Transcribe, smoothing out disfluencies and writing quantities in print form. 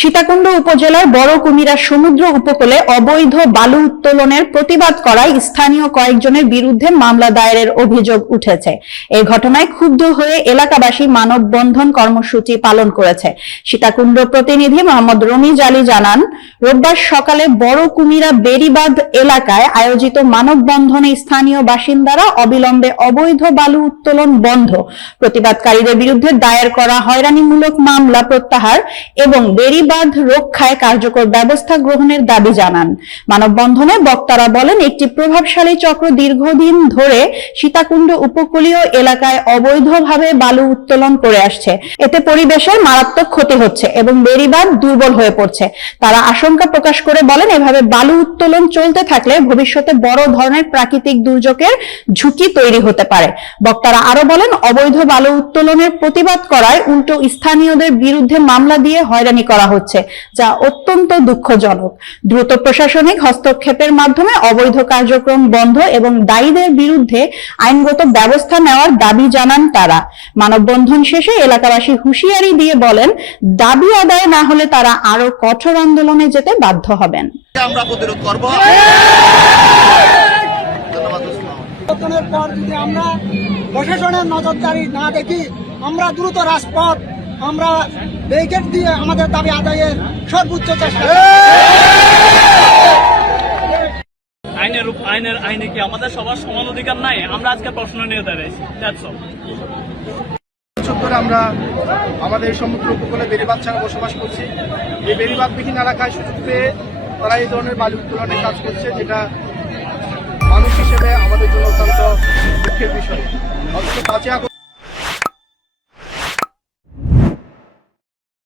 সীতাকুণ্ড উপজেলার বড় কুমিরা সমুদ্র উপকূলে অবৈধ বালু উত্তোলনের প্রতিবাদ করায় স্থানীয় কয়েকজনের বিরুদ্ধে মামলা দায়েরের অভিযোগ উঠেছে। এই ঘটনায় ক্ষুব্ধ হয়ে এলাকাবাসী মানববন্ধন কর্মসূচি পালন করেছে। সীতাকুণ্ড প্রতিনিধি মোহাম্মদ রমিজ আলী জানান, রোববার সকালে বড় কুমিরা বেড়িবাঁধ এলাকায় আয়োজিত মানববন্ধনে স্থানীয় বাসিন্দারা অবিলম্বে অবৈধ বালু উত্তোলন বন্ধ, প্রতিবাদকারীদের বিরুদ্ধে দায়ের করা হয়রানিমূলক মামলা প্রত্যাহার এবং বেড়িবাঁধ রক্ষায় কার্যকর ব্যবস্থা গ্রহণের দাবি জানান। মানববন্ধনে বক্তারা বলেন, একটি প্রভাবশালী চক্র দীর্ঘদিন ধরে সীতাকুণ্ড উপকূলীয় এলাকায় অবৈধভাবে বালু উত্তোলন করে আসছে। এতে পরিবেশের মারাত্মক ক্ষতি হচ্ছে এবং বেড়িবাঁধ দুর্বল হয়ে পড়ছে। তারা আশঙ্কা প্রকাশ করে বলেন, এভাবে বালু উত্তোলন চলতে থাকলে ভবিষ্যতে বড় ধরনের প্রাকৃতিক দুর্যোগের ঝুঁকি তৈরি হতে পারে। বক্তারা আরো বলেন, অবৈধ বালু উত্তোলনের প্রতিবাদ করায় উল্টো স্থানীয়দের বিরুদ্ধে মামলা দিয়ে হয়রানি করা হচ্ছে, যা অত্যন্ত দুঃখজনক। দ্রুত প্রশাসনিক হস্তক্ষেপের মাধ্যমে অবৈধ কার্যক্রম বন্ধ এবং দায়ীদের বিরুদ্ধে আইনগত ব্যবস্থা নেওয়ার দাবি জানান তারা। মানববন্ধন শেষে এলাকাবাসী হুঁশিয়ারি দিয়ে বলেন, দাবি আদায় না হলে তারা আরো কঠোর আন্দোলনে যেতে বাধ্য হবেন। আমরা প্রতিরোধ করব। পর যদি আমরা প্রশাসনের নজরদারি না দেখি, আমরা দ্রুত রাজপথ আমরা ব্যারিকেড দিয়ে আমাদের দাবি আদায়ের সর্বোচ্চ চেষ্টা। আইনে কি আমাদের সবার সমান অধিকার নাই? আমরা আজকে প্রশ্ন নিয়ে দাঁড়াইছি। আমরা আমাদের সমুদ্র উপকূলে বেড়িবাঁধ ছাড়া বসবাস করছি। এই বেড়িবাঁধবিহীন এলাকায় সুযোগ পেয়ে তারা এই ধরনের বালু উত্তোলনের কাজ করছে, যেটা মানুষ হিসেবে আমাদের জন্য অত্যন্ত দুঃখের বিষয়। অন্তত